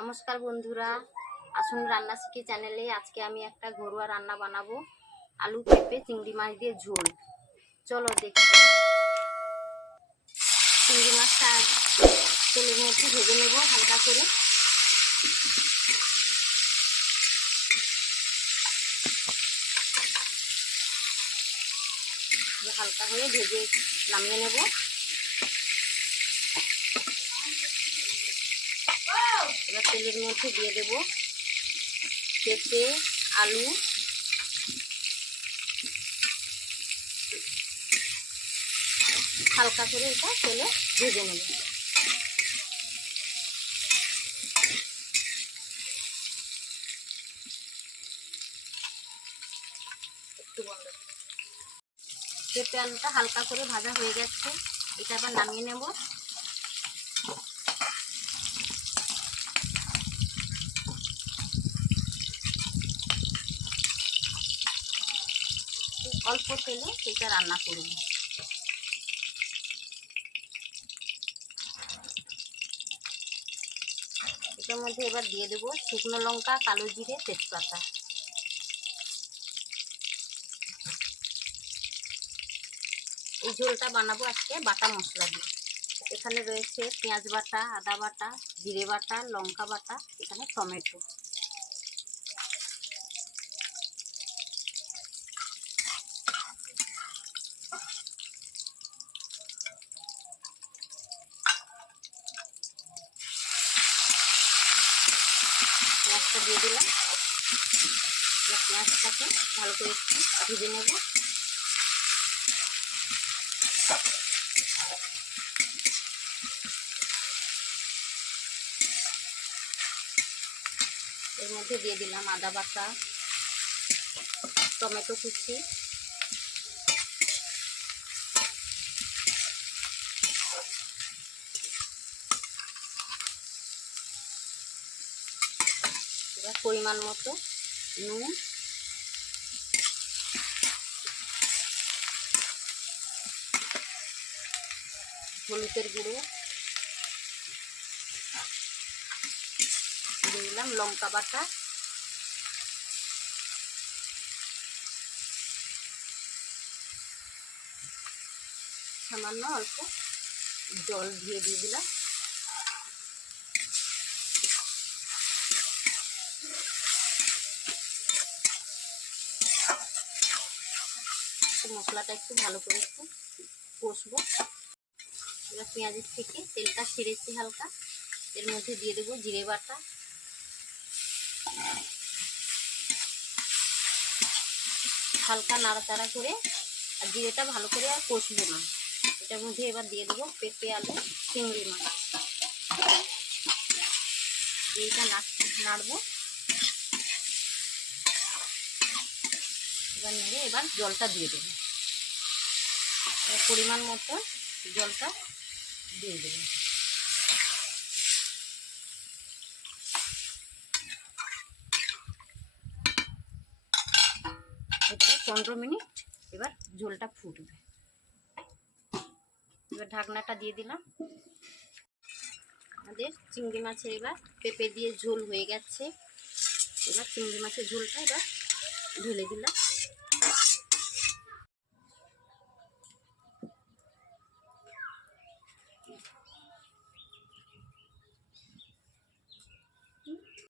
নমস্কার বন্ধুরা, আসুন রান্না শিখি চ্যানেলে। আজকে আমি একটা ঘরোয়া রান্না বানাবো, আলু পেঁপে চিংড়ি মাছ দিয়ে ঝোল। চলো দেখি। চিংড়ি মাছটা তেলের মধ্যে ভেজে নেব হালকা করে। হালকা হয়ে ভেজে নামিয়ে নেব। এবার তেলের মধ্যে দিয়ে দেব পেঁপে, আলু, হালকা করে এটা তেলে ভেজে নেব। পেঁপে আলুটা হালকা করে ভাজা হয়ে গেছে, এটা আবার নামিয়ে নেব। অল্প তেলে এটা রান্না করব। এটার মধ্যে এবার দিয়ে দেবো শুকনো লঙ্কা, কালো জিরে, তেজপাতা। এই ঝোলটা বানাবো আজকে বাটা মশলা দিয়ে। এখানে রয়েছে পেঁয়াজ বাটা, আদা বাটা, জিরে বাটা, লঙ্কা বাটা, এখানে টমেটো। পেঁয়াজটা দিয়ে দিলাম। পেঁয়াজটাকে ভালো করে একটু ভেজে নেব। এর মধ্যে দিয়ে দিলাম আদা বাটা, টমেটো কুচি, এবার পরিমাণ মতো নুন, হলুদের গুঁড়ো দিয়ে দিলাম, লঙ্কা বাটা, সামান্য অল্প জল দিয়ে দিলাম। মশলাটা একটু ভালো করে একটু কষবো। এবার পেঁয়াজের থেকে তেলটা ছেড়েছি হালকা, এর মধ্যে দিয়ে দেবো জিরে বাটা, হালকা নাড়াচাড়া করে, আর জিরেটা ভালো করে আর কষবো না। এটার মধ্যে এবার দিয়ে দেবো পেঁপে, আলু, চিংড়ি মাছ। এইটা নাড়বো। এবার নেড়ে এবার জলটা দিয়ে দেবো। পরিমাণ মতো জলটা দিয়ে দেবো। এটা 15 মিনিট এবার ঝোলটা ফুটবে। এবার ঢাকনাটা দিয়ে দিলাম। আমাদের চিংড়ি মাছের এবার পেঁপে দিয়ে ঝোল হয়ে গেছে। এবার চিংড়ি মাছের ঝোলটা এবার ঢেলে দিলাম।